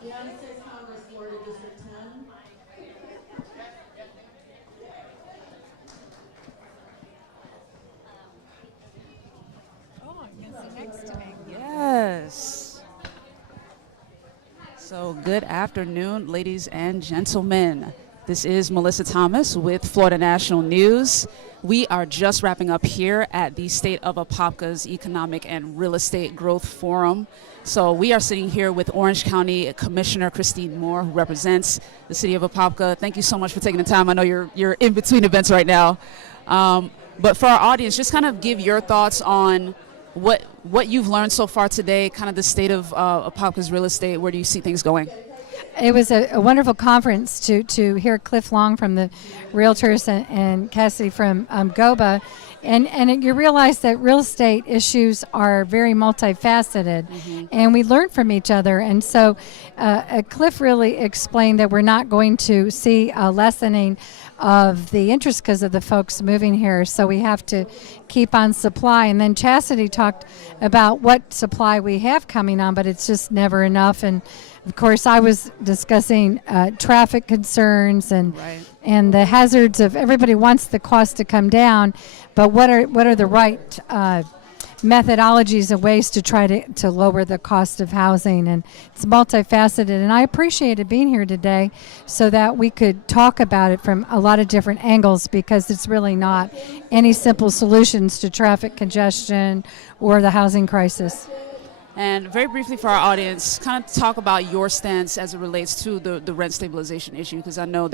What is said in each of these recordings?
United States Congress, Florida District 10. Oh, I'm going to sit next to me. Yes. So good afternoon, ladies and gentlemen. This is Mellissa Thomas with Florida National News. We are just wrapping up here at the State of Apopka's Economic and Real Estate Growth Forum. So we are sitting here with Orange County Commissioner Christine Moore, who represents the city of Apopka. Thank you so much for taking the time. I know you're in between events right now. But for our audience, just kind of give your thoughts on what you've learned so far today, kind of the state of Apopka's real estate. Where do you see things going? It was a wonderful conference to hear Cliff Long from the Realtors and Cassidy from GOBA. And you realize that real estate issues are very multifaceted, and we learn from each other. And so Cliff really explained that we're not going to see a lessening of the interest because of the folks moving here, so we have to keep on supply. And then Chastity talked about what supply we have coming on, but it's just never enough. And of course, I was discussing traffic concerns and the hazards of everybody wants the cost to come down, but what are the right methodologies and ways to try to lower the cost of housing? And it's multifaceted, and I appreciated being here today so that we could talk about it from a lot of different angles, because it's really not any simple solutions to traffic congestion or the housing crisis. And very briefly for our audience, kind of talk about your stance as it relates to the rent stabilization issue, because I know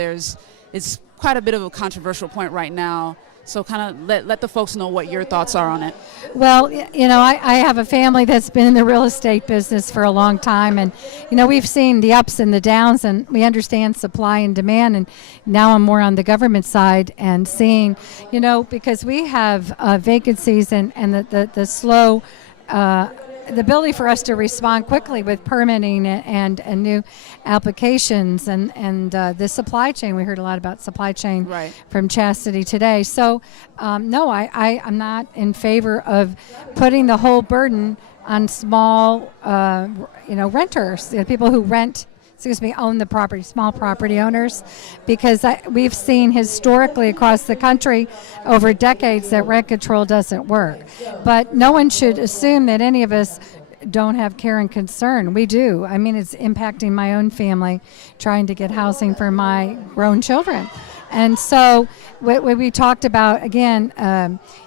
it's quite a bit of a controversial point right now. So kind of let the folks know what your thoughts are on it. Well, you know, I have a family that's been in the real estate business for a long time, and, you know, we've seen the ups and the downs, and we understand supply and demand, and now I'm more on the government side and seeing, you know, because we have vacancies and the slow the ability for us to respond quickly with permitting and new applications and the supply chain. We heard a lot about supply chain from Chastity today. So no, I'm not in favor of putting the whole burden on small, renters, people who own the property, small property owners, because we've seen historically across the country over decades that rent control doesn't work. But no one should assume that any of us don't have care and concern. We do. I mean, it's impacting my own family, trying to get housing for my grown children. And so what we talked about, again,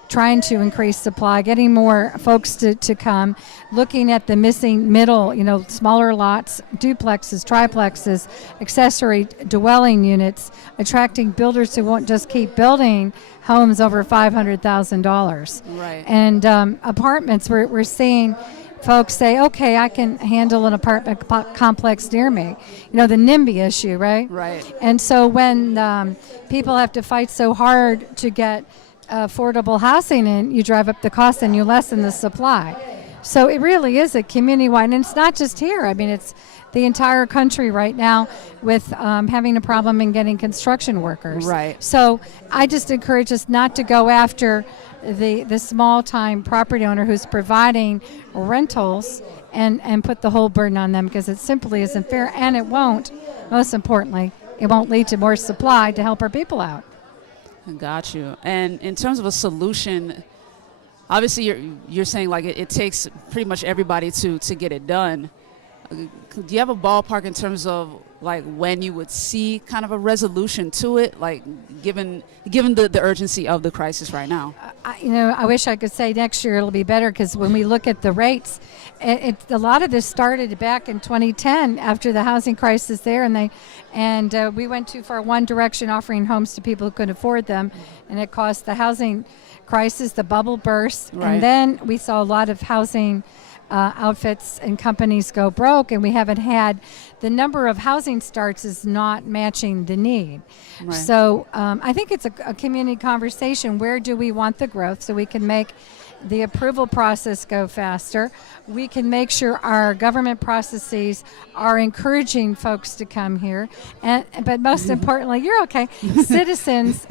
trying to increase supply, getting more folks to come, looking at the missing middle, smaller lots, duplexes, triplexes, accessory dwelling units, attracting builders who won't just keep building homes over $500,000. Right. And apartments, we're seeing folks say, okay, I can handle an apartment complex near me. The NIMBY issue, right? Right. And so when people have to fight so hard to get affordable housing in, you drive up the cost and you lessen the supply. So it really is a community-wide, and it's not just here. I mean, it's the entire country right now with having a problem in getting construction workers. Right. So I just encourage us not to go after the small-time property owner who's providing rentals and put the whole burden on them, because it simply isn't fair, and it won't, most importantly, it won't lead to more supply to help our people out. Got you. And in terms of a solution, obviously you're saying like it takes pretty much everybody to get it done. Do you have a ballpark in terms of like when you would see kind of a resolution to it, like given the urgency of the crisis right now? I wish I could say next year it'll be better, because when we look at the rates, a lot of this started back in 2010 after the housing crisis there, and we went too far one direction, offering homes to people who couldn't afford them, and it caused the housing crisis, the bubble burst, and then we saw a lot of housing outfits and companies go broke, and we haven't had the number of housing starts is not matching the need. Right. So I think it's a community conversation. Where do we want the growth so we can make the approval process go faster. We can make sure our government processes are encouraging folks to come here. But most importantly, you're okay. Citizens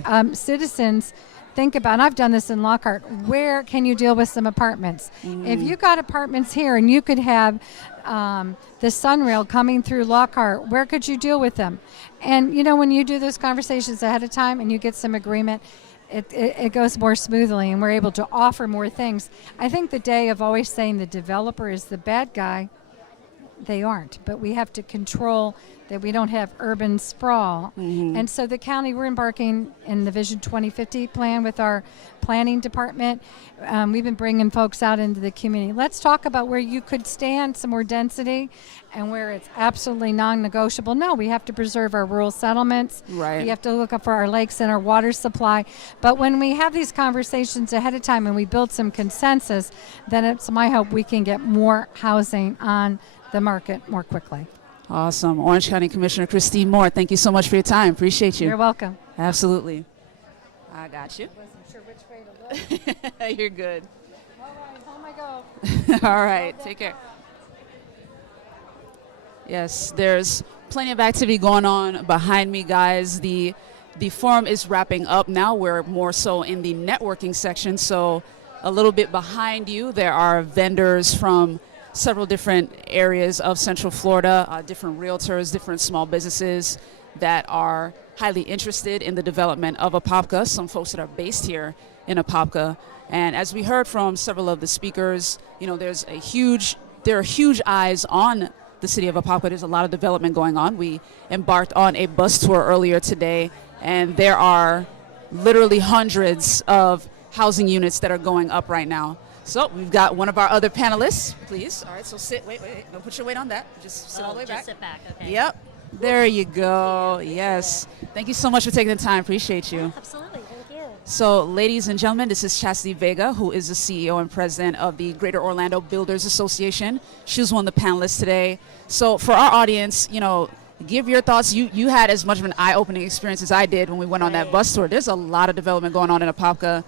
think about, and I've done this in Lockhart, where can you deal with some apartments? If you got apartments here and you could have the Sunrail coming through Lockhart, where could you deal with them? And when you do those conversations ahead of time and you get some agreement, it goes more smoothly and we're able to offer more things. I think the day of always saying the developer is the bad guy, they aren't, but we have to control that we don't have urban sprawl. And so the county, we're embarking in the Vision 2050 plan with our planning department. We've been bringing folks out into the community. Let's talk about where you could stand some more density and where it's absolutely non-negotiable. No, we have to preserve our rural settlements. Right. We have to look up for our lakes and our water supply. But when we have these conversations ahead of time and we build some consensus, then it's my hope we can get more housing on the market more quickly. Awesome. Orange County Commissioner Christine Moore, thank you so much for your time. Appreciate you. You're welcome. Absolutely. I got you. Wasn't sure which way to look. You're good. All right, home I go. All right. Take care. Yes, there's plenty of activity going on behind me, guys. The forum is wrapping up now. We're more so in the networking section. So a little bit behind you, there are vendors from several different areas of Central Florida, different realtors, different small businesses that are highly interested in the development of Apopka, some folks that are based here in Apopka. And as we heard from several of the speakers, there are huge eyes on the city of Apopka. There's a lot of development going on. We embarked on a bus tour earlier today, and there are literally hundreds of housing units that are going up right now. So we've got one of our other panelists, please. All right, so sit, wait, don't put your weight on that. Just sit all the way back. Just sit back, okay. Yep, there you go, yes. Thank you so much for taking the time, appreciate you. Absolutely, thank you. So ladies and gentlemen, this is Chastity Vega, who is the CEO and president of the Greater Orlando Builders Association. She was one of the panelists today. So for our audience, give your thoughts. You had as much of an eye-opening experience as I did when we went on that bus tour. There's a lot of development going on in Apopka.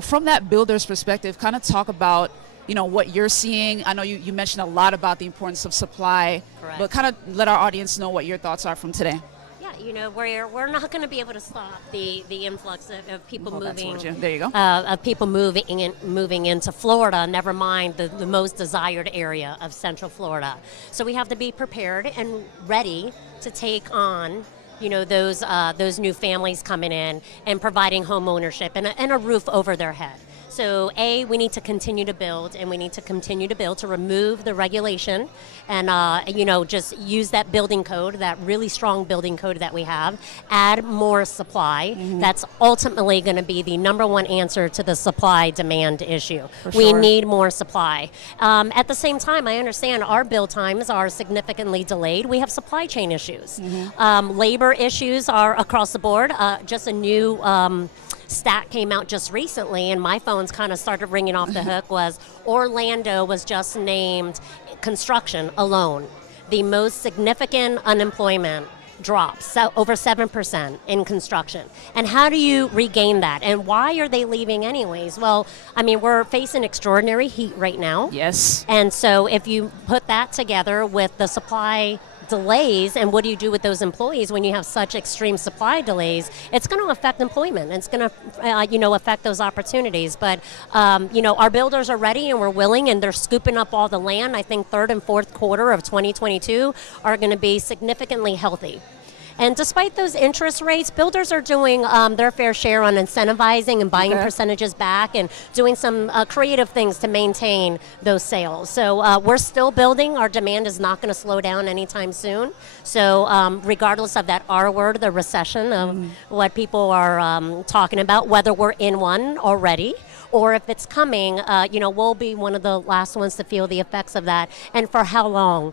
From that builder's perspective, kind of talk about, what you're seeing. I know you mentioned a lot about the importance of supply, Correct. But kind of let our audience know what your thoughts are from today. Yeah, we're not going to be able to stop the influx of people moving. There you go. Of people moving into Florida. Never mind the most desired area of Central Florida. So we have to be prepared and ready to take on those new families coming in and providing home ownership and a roof over their head. So we need to continue to build, and we need to continue to build to remove the regulation and, just use that building code, that really strong building code that we have, add more supply. That's ultimately going to be the number one answer to the supply-demand issue. We need more supply. At the same time, I understand our build times are significantly delayed. We have supply chain issues. Labor issues are across the board. Just a new stat came out just recently, and my phone's kind of started ringing off the hook, was Orlando was just named construction alone the most significant unemployment drop, so over 7% in construction. And how do you regain that? And why are they leaving anyways? Well, we're facing extraordinary heat right now. Yes. And so if you put that together with the supply delays, and what do you do with those employees when you have such extreme supply delays? It's going to affect employment. It's going to, affect those opportunities. But, our builders are ready and we're willing, and they're scooping up all the land. I think third and fourth quarter of 2022 are going to be significantly healthy. And despite those interest rates, builders are doing their fair share on incentivizing and buying percentages back and doing some creative things to maintain those sales. So we're still building. Our demand is not going to slow down anytime soon. So regardless of that R word, the recession of what people are talking about, whether we're in one already or if it's coming, we'll be one of the last ones to feel the effects of that. And for how long?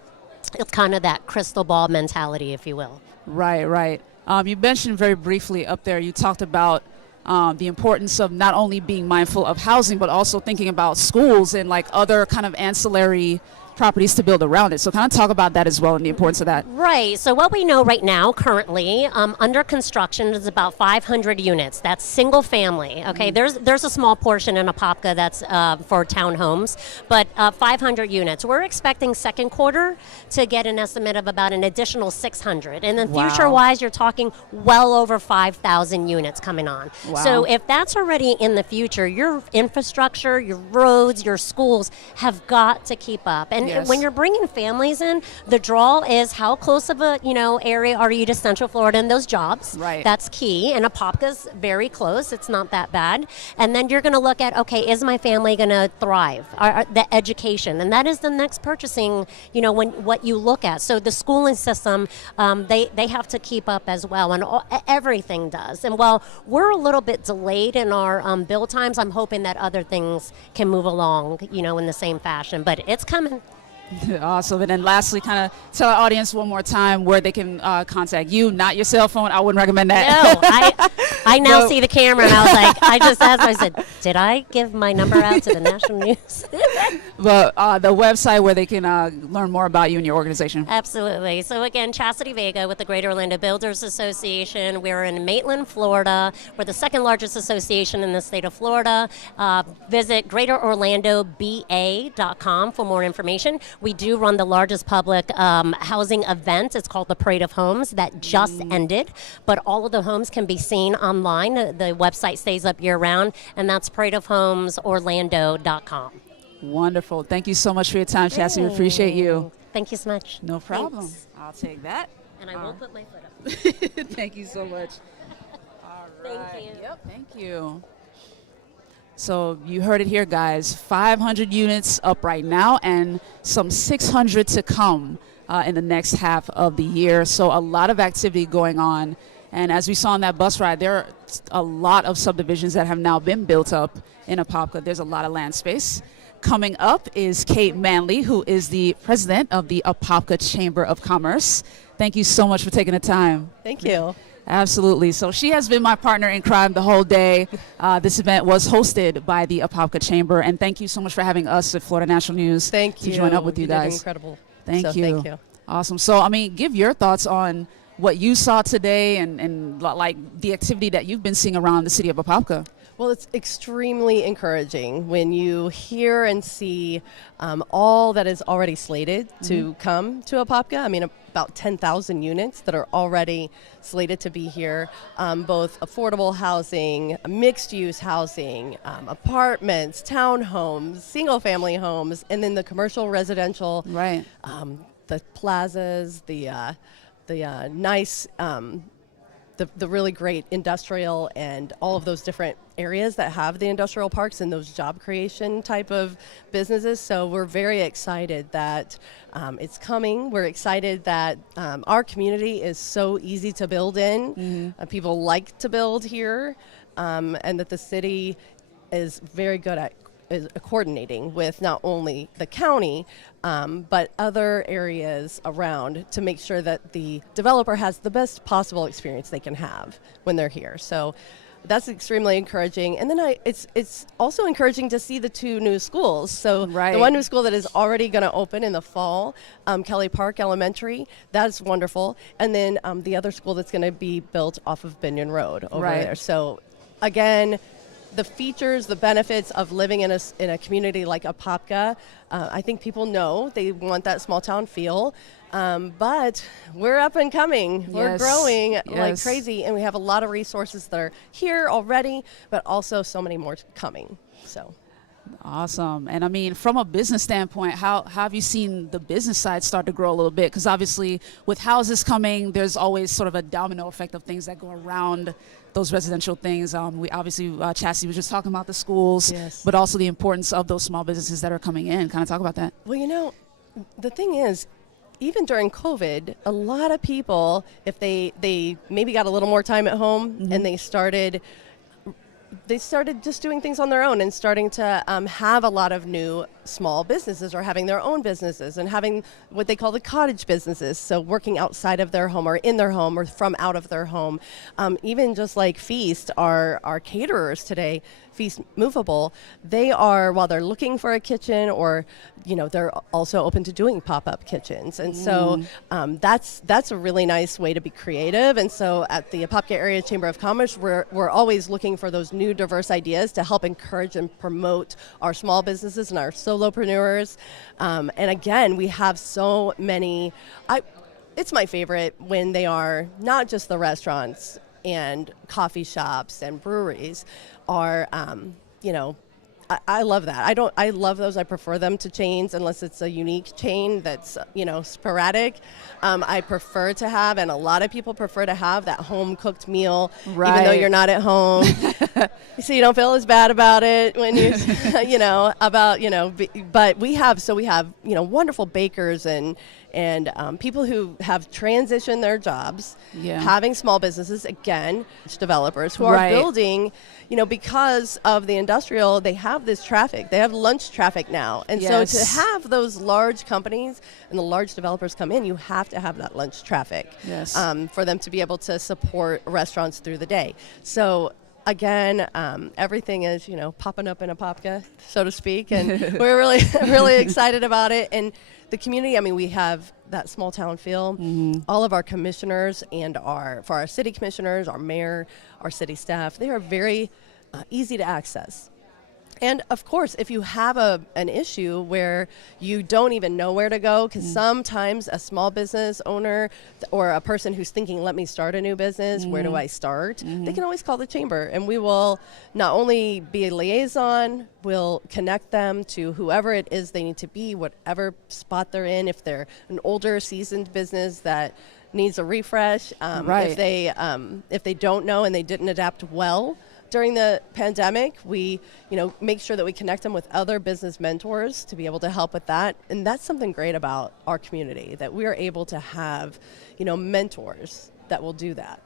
It's kind of that crystal ball mentality, if you will. Right. You mentioned very briefly up there, you talked about the importance of not only being mindful of housing, but also thinking about schools and like other kind of ancillary properties to build around it. So kind of talk about that as well and the importance of that. Right. So what we know right now, currently, under construction is about 500 units. That's single family. Okay. There's a small portion in Apopka that's for townhomes, but 500 units. We're expecting second quarter to get an estimate of about an additional 600. And then Wow. future-wise, you're talking well over 5,000 units coming on. Wow. So if that's already in the future, your infrastructure, your roads, your schools have got to keep up. And Yes. when you're bringing families in, the draw is how close of a area are you to Central Florida and those jobs. Right. That's key. And Apopka's very close. It's not that bad. And then you're going to look at, okay, is my family going to thrive? The education, and that is the next purchasing. When what you look at. So the schooling system, they have to keep up as well, and everything does. And while we're a little bit delayed in our build times, I'm hoping that other things can move along, in the same fashion. But it's coming. Awesome. And then lastly, kind of tell our audience one more time where they can contact you, not your cell phone. I wouldn't recommend that. No, I now see the camera, and I was like, I just asked, I said, did I give my number out to the national news? But the website where they can learn more about you and your organization. Absolutely. So again, Chastity Vega with the Greater Orlando Builders Association. We're in Maitland, Florida. We're the second largest association in the state of Florida. Visit greaterorlandoba.com for more information. We do run the largest public housing event. It's called the Parade of Homes that just ended, but all of the homes can be seen online. The website stays up year-round, and that's paradeofhomesorlando.com. Wonderful. Thank you so much for your time, Chastity. We appreciate you. Thank you so much. No problem. Thanks. I'll take that. And I will put my foot up. Thank you so much. All right. Thank you. Yep. Thank you. So you heard it here, guys. 500 units up right now and some 600 to come in the next half of the year. So a lot of activity going on. And as we saw on that bus ride, there are a lot of subdivisions that have now been built up in Apopka. There's a lot of land space. Coming up is Kate Manley, who is the president of the Apopka Chamber of Commerce. Thank you so much for taking the time. Thank you. Absolutely. So she has been my partner in crime the whole day. This event was hosted by the Apopka Chamber, and thank you so much for having us at Florida National News Thank to you. join up with you did guys. incredible. Thank So you. Thank you. Awesome. So, give your thoughts on what you saw today and like the activity that you've been seeing around the city of Apopka. Well, it's extremely encouraging when you hear and see all that is already slated to come to Apopka. I mean, about 10,000 units that are already slated to be here, both affordable housing, mixed-use housing, apartments, townhomes, single-family homes, and then the commercial, residential, Right. the plazas, the nice, the really great industrial and all of those different areas that have the industrial parks and those job creation type of businesses. So we're very excited that it's coming. We're excited that our community is so easy to build in. People like to build here, and that the city is very good at coordinating with not only the county, but other areas around to make sure that the developer has the best possible experience they can have when they're here. So that's extremely encouraging. And then it's also encouraging to see the two new schools. So Right. the one new school that is already going to open in the fall, Kelly Park Elementary, that's wonderful. And then the other school that's going to be built off of Binion Road over Right. there. So again, the features, the benefits of living in a community like Apopka, I think people know they want that small town feel. But we're up and coming. We're Yes. growing like Yes. crazy, and we have a lot of resources that are here already, but also so many more coming. So. Awesome. And from a business standpoint, how have you seen the business side start to grow a little bit? Because obviously with houses coming, there's always sort of a domino effect of things that go around those residential things. We obviously, Chastity was just talking about the schools, Yes. but also the importance of those small businesses that are coming in. Kind of talk about that. Well, the thing is, even during COVID, a lot of people, if they maybe got a little more time at home and they started just doing things on their own and starting to have a lot of new small businesses or having their own businesses and having what they call the cottage businesses. So working outside of their home or in their home or from out of their home. Even just like Feast, our caterers today, Feast Movable, they are, while they're looking for a kitchen, or they're also open to doing pop-up kitchens, and so that's a really nice way to be creative. And so at the Apopka Area Chamber of Commerce, we're always looking for those new diverse ideas to help encourage and promote our small businesses and our solopreneurs. And again, we have so many. It's my favorite when they are not just the restaurants and coffee shops and breweries are, I love that. I love those. I prefer them to chains unless it's a unique chain that's, sporadic. I prefer to have, and a lot of people prefer to have that home cooked meal, even though you're not at home. So you don't feel as bad about it when you, but we have wonderful bakers and people who have transitioned their jobs, having small businesses, again, developers who are building, because of the industrial, they have this traffic. They have lunch traffic now. And so to have those large companies and the large developers come in, you have to have that lunch traffic for them to be able to support restaurants through the day. So again, everything is, popping up in Apopka, so to speak, and we're really, really excited about it. And the community, we have that small town feel. All of our commissioners and for our city commissioners, our mayor, our city staff, they are very easy to access. And of course, if you have an issue where you don't even know where to go, because sometimes a small business owner or a person who's thinking, let me start a new business, where do I start? They can always call the chamber, and we will not only be a liaison, we'll connect them to whoever it is they need to be, whatever spot they're in. If they're an older, seasoned business that needs a refresh, if they don't know and they didn't adapt well during the pandemic, we make sure that we connect them with other business mentors to be able to help with that. And that's something great about our community, that we are able to have mentors that will do that.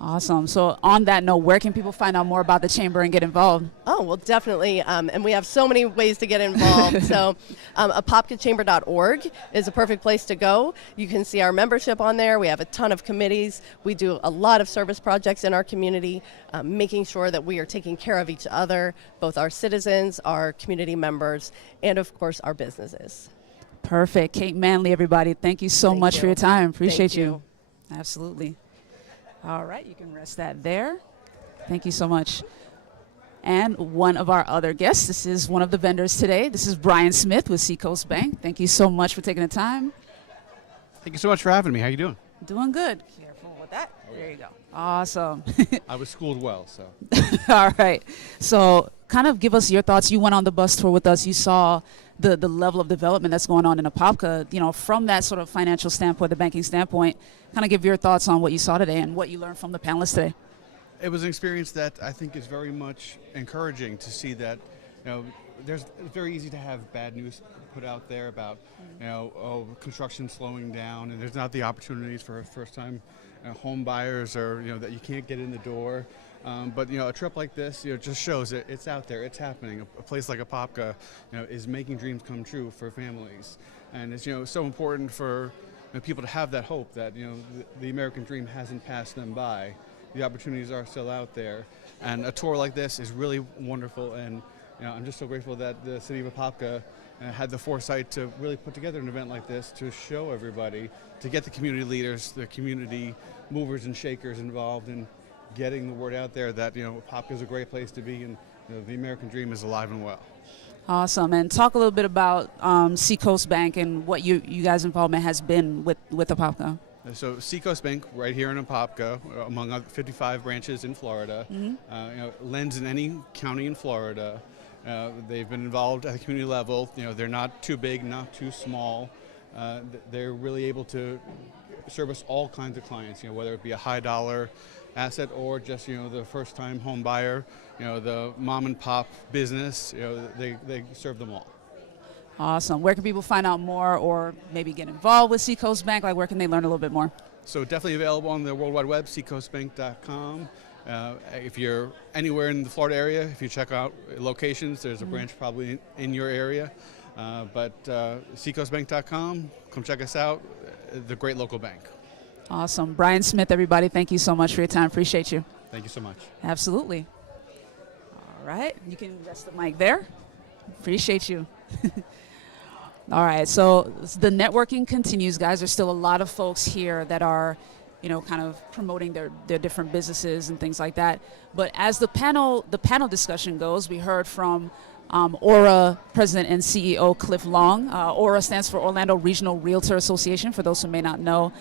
Awesome. So on that note, where can people find out more about the chamber and get involved? Oh, well, definitely. And we have so many ways to get involved. So apopkachamber.org is a perfect place to go. You can see our membership on there. We have a ton of committees. We do a lot of service projects in our community, making sure that we are taking care of each other, both our citizens, our community members, and of course, our businesses. Perfect. Kate Manley, everybody. Thank you so much for your time. Appreciate you. Absolutely. All right, you can rest that there. Thank you so much. And one of our other guests, this is one of the vendors today. This is Brian Smith with Seacoast Bank. Thank you so much for taking the time. Thank you so much for having me. How you doing? Doing good. Careful with that. There you go. Awesome. I was schooled well, so. All right. So kind of give us your thoughts. You went on the bus tour with us. You saw the level of development that's going on in Apopka, from that sort of financial standpoint, the banking standpoint. Kind of give your thoughts on what you saw today and what you learned from the panelists today. It was an experience that I think is very much encouraging to see that, it's very easy to have bad news put out there about, construction slowing down, and there's not the opportunities for first-time home buyers, or, that you can't get in the door. But a trip like this, just shows that it's out there, it's happening. A place like Apopka, is making dreams come true for families, and it's so important for people to have that hope that the American dream hasn't passed them by. The opportunities are still out there, and a tour like this is really wonderful. And I'm just so grateful that the city of Apopka had the foresight to really put together an event like this to show everybody, to get the community leaders, the community movers and shakers involved in getting the word out there that Apopka is a great place to be, and the American dream is alive and well. Awesome. And talk a little bit about Seacoast Bank and what you guys' involvement has been with Apopka. So Seacoast Bank, right here in Apopka, among other 55 branches in Florida, lends in any county in Florida. They've been involved at the community level. They're not too big, not too small. They're really able to service all kinds of clients, whether it be a high dollar asset or just the first time home buyer, the mom and pop business. They serve them all. Awesome. Where can people find out more, or maybe get involved with Seacoast Bank? Like, where can they learn a little bit more? So definitely available on the World Wide Web, seacoastbank.com. If you're anywhere in the Florida area, if you check out locations, there's a branch probably in your area. But seacoastbank.com, come check us out. The great local bank. Awesome. Brian Smith, everybody, thank you so much for your time. Appreciate you. Thank you so much. Absolutely. All right, you can rest the mic there. Appreciate you. All right, so the networking continues, guys. There's still a lot of folks here that are, kind of promoting their different businesses and things like that. But as the panel discussion goes, we heard from Aura President and CEO Cliff Long. Aura stands for Orlando Regional Realtor Association, for those who may not know.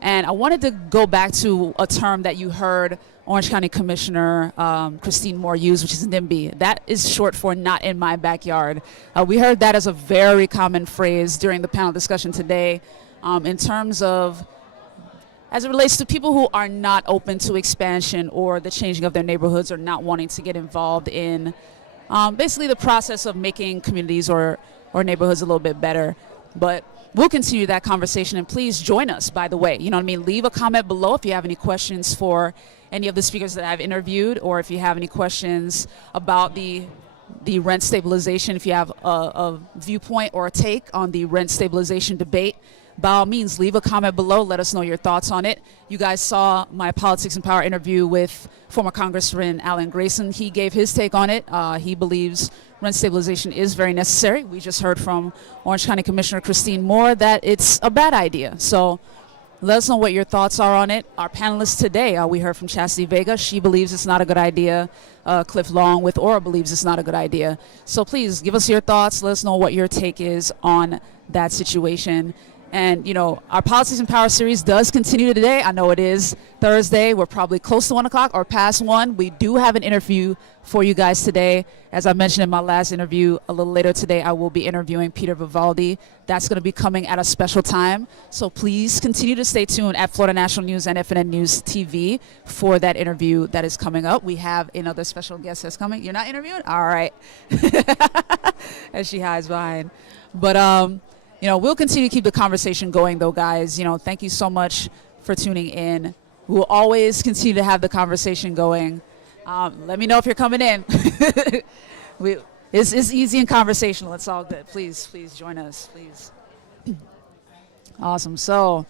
And I wanted to go back to a term that you heard Orange County Commissioner Christine Moore use, which is NIMBY. That is short for not in my backyard. We heard that as a very common phrase during the panel discussion today in terms of, as it relates to people who are not open to expansion or the changing of their neighborhoods or not wanting to get involved in basically the process of making communities or neighborhoods a little bit better. But we'll continue that conversation, and please join us, by the way. Leave a comment below if you have any questions for any of the speakers that I've interviewed, or if you have any questions about the rent stabilization, if you have a viewpoint or a take on the rent stabilization debate. By all means, leave a comment below. Let us know your thoughts on it. You guys saw my Politics and Power interview with former Congressman Alan Grayson. He gave his take on it. He believes rent stabilization is very necessary. We just heard from Orange County Commissioner Christine Moore that it's a bad idea. So let us know what your thoughts are on it. Our panelists today, we heard from Chastity Vega. She believes it's not a good idea. Cliff Long with Aura believes it's not a good idea. So please give us your thoughts. Let us know what your take is on that situation. And, our Politics and Power series does continue today. I know it is Thursday. We're probably close to 1 o'clock or past 1. We do have an interview for you guys today. As I mentioned in my last interview, a little later today, I will be interviewing Peter Vivaldi. That's going to be coming at a special time. So please continue to stay tuned at Florida National News and FNN News TV for that interview that is coming up. We have another special guest that's coming. You're not interviewing? All right. As she hides behind. But, we'll continue to keep the conversation going, though, guys. Thank you so much for tuning in. We'll always continue to have the conversation going. Let me know if you're coming in. It's easy and conversational. It's all good. Please join us, please. Awesome. So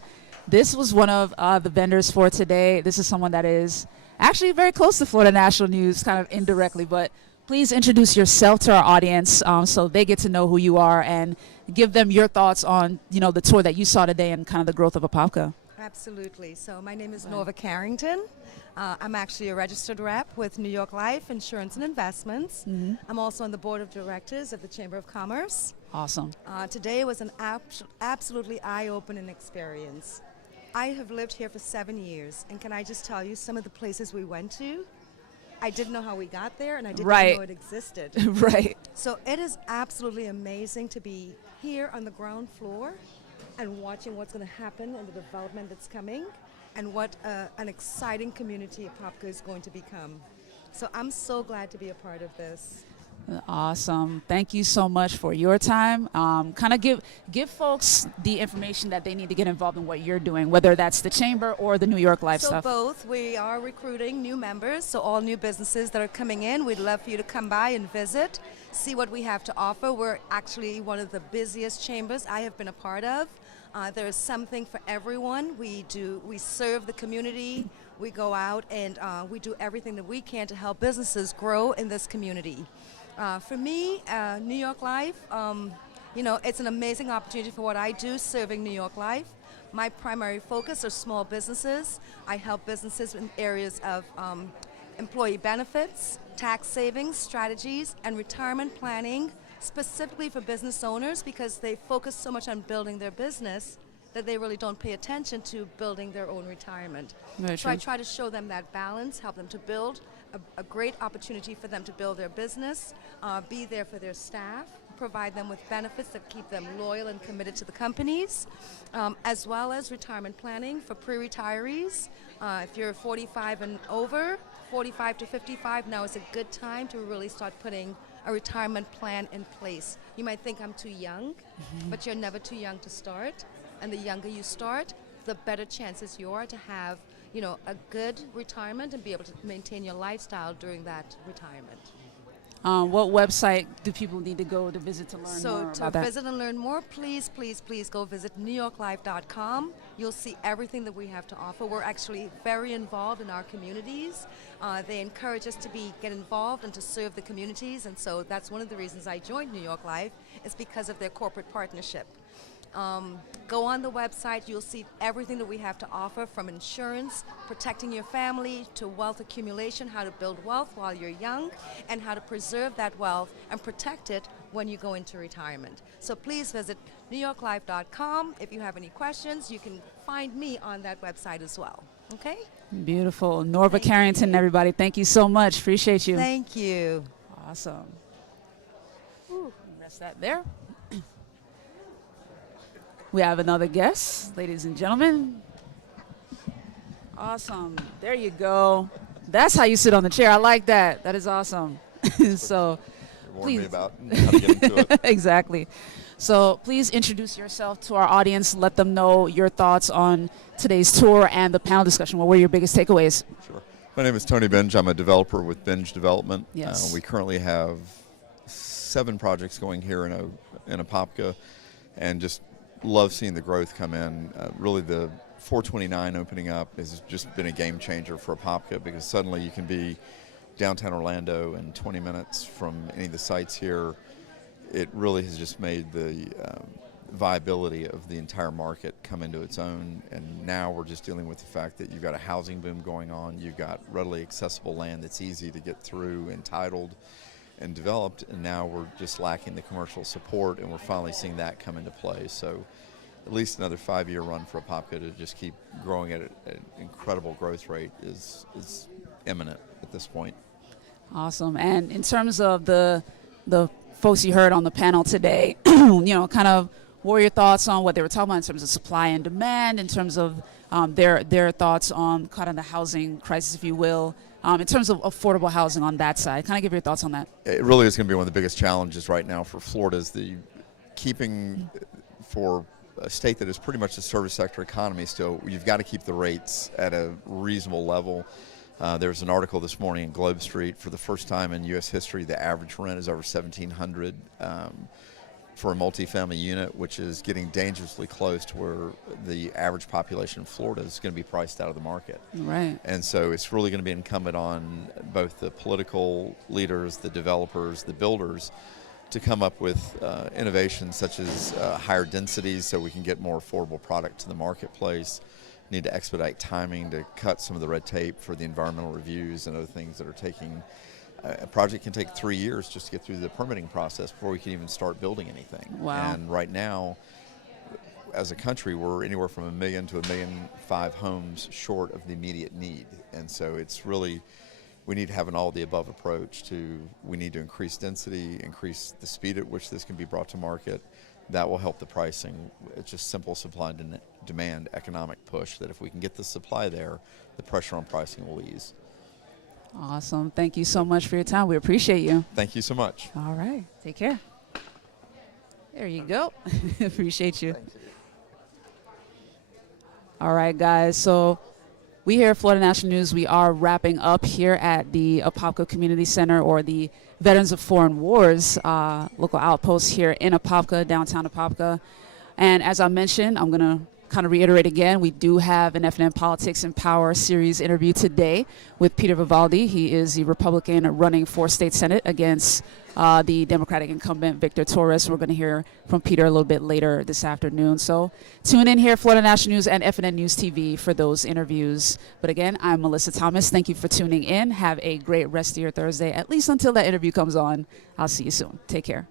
this was one of the vendors for today. This is someone that is actually very close to Florida National News, kind of indirectly, but please introduce yourself to our audience so they get to know who you are and give them your thoughts on, the tour that you saw today and kind of the growth of Apopka. Absolutely. So my name is Nova Carrington. I'm actually a registered rep with New York Life Insurance and Investments. Mm-hmm. I'm also on the board of directors of the Chamber of Commerce. Awesome. Today was an absolutely eye-opening experience. I have lived here for 7 years, and can I just tell you some of the places we went to? I didn't know how we got there, and I didn't know it existed. Right. So it is absolutely amazing to be here on the ground floor and watching what's going to happen and the development that's coming and what an exciting community Apopka is going to become. So I'm so glad to be a part of this. Awesome. Thank you so much for your time. Kind of give folks the information that they need to get involved in what you're doing, whether that's the Chamber or the New York Life stuff. So both. We are recruiting new members, so all new businesses that are coming in, we'd love for you to come by and visit, see what we have to offer. We're actually one of the busiest chambers I have been a part of. There is something for everyone. We serve the community. We go out and we do everything that we can to help businesses grow in this community. For me, New York Life, it's an amazing opportunity for what I do, serving New York Life. My primary focus are small businesses. I help businesses in areas of employee benefits, tax savings, strategies, and retirement planning, specifically for business owners because they focus so much on building their business that they really don't pay attention to building their own retirement. So I try to show them that balance, help them to build a great opportunity for them to build their business, be there for their staff, provide them with benefits that keep them loyal and committed to the companies, as well as retirement planning for pre-retirees. If you're 45 and over, 45 to 55, now is a good time to really start putting a retirement plan in place. You might think I'm too young, but you're never too young to start. And the younger you start, the better chances you are to have, a good retirement and be able to maintain your lifestyle during that retirement. What website do people need to go to visit to learn more So about to that? visit and learn more, please go visit newyorklife.com. You'll see everything that we have to offer. We're actually very involved in our communities. They encourage us to get involved and to serve the communities, and so that's one of the reasons I joined New York Life, is because of their corporate partnership. Go on the website, you'll see everything that we have to offer, from insurance, protecting your family, to wealth accumulation, how to build wealth while you're young, and how to preserve that wealth and protect it when you go into retirement. So please visit newyorklife.com. If you have any questions, you can find me on that website as well. Okay? Beautiful. Norva Thank Carrington, you. everybody. Thank you so much. Appreciate you. Thank you. Awesome. Ooh, rest that there. We have another guest, ladies and gentlemen. Awesome. There you go. That's how you sit on the chair. I like that. That is awesome. So, Warn please. me about how to get into it. Exactly. So please introduce yourself to our audience. Let them know your thoughts on today's tour and the panel discussion. What were your biggest takeaways? Sure. My name is Tony Binge. I'm a developer with Binge Development. Yes. We currently have 7 projects going here in Apopka, and just love seeing the growth come in. Really, the 429 opening up has just been a game changer for Apopka, because suddenly you can be downtown Orlando in 20 minutes from any of the sites here. It really has just made the viability of the entire market come into its own, and now we're just dealing with the fact that you've got a housing boom going on, you've got readily accessible land that's easy to get through, entitled and developed, and now we're just lacking the commercial support, and we're finally seeing that come into play. So at least another 5-year run for Apopka to just keep growing at an incredible growth rate is imminent at this point. Awesome. And in terms of the folks you heard on the panel today, kind of what were your thoughts on what they were talking about in terms of supply and demand, in terms of their thoughts on kind of the housing crisis, if you will, in terms of affordable housing on that side? Kind of give your thoughts on that. It really is going to be one of the biggest challenges right now for Florida, is the keeping, for a state that is pretty much a service sector economy still, you've got to keep the rates at a reasonable level. There's an article this morning in Globe Street. For the first time in U.S. history, the average rent is over $1,700 for a multifamily unit, which is getting dangerously close to where the average population in Florida is going to be priced out of the market. Right. And so it's really going to be incumbent on both the political leaders, the developers, the builders, to come up with innovations such as higher densities so we can get more affordable product to the marketplace. Need to expedite timing to cut some of the red tape for the environmental reviews and other things that are taking. A project can take 3 years just to get through the permitting process before we can even start building anything. Wow. And right now, as a country, we're anywhere from 1 million to 1.5 million homes short of the immediate need. And so it's really, we need to have an all-the-above approach to, we need to increase density, increase the speed at which this can be brought to market. That will help the pricing. It's just simple supply and demand economic push, that if we can get the supply there, the pressure on pricing will ease. Awesome. Thank you so much for your time. We appreciate you. Thank you so much. All right. Take care. There you go. Appreciate you. All right, guys. So we here at Florida National News, we are wrapping up here at the Apopka Community Center, or the Veterans of Foreign Wars local outpost here in Apopka, downtown Apopka. And as I mentioned, I'm going to kind of reiterate again, we do have an FNN Politics and Power series interview today with Peter Vivaldi. He is the Republican running for state Senate against the Democratic incumbent Victor Torres. We're going to hear from Peter a little bit later this afternoon. So tune in here, Florida National News and FNN News TV, for those interviews. But again, I'm Mellissa Thomas. Thank you for tuning in. Have a great rest of your Thursday, at least until that interview comes on. I'll see you soon. Take care.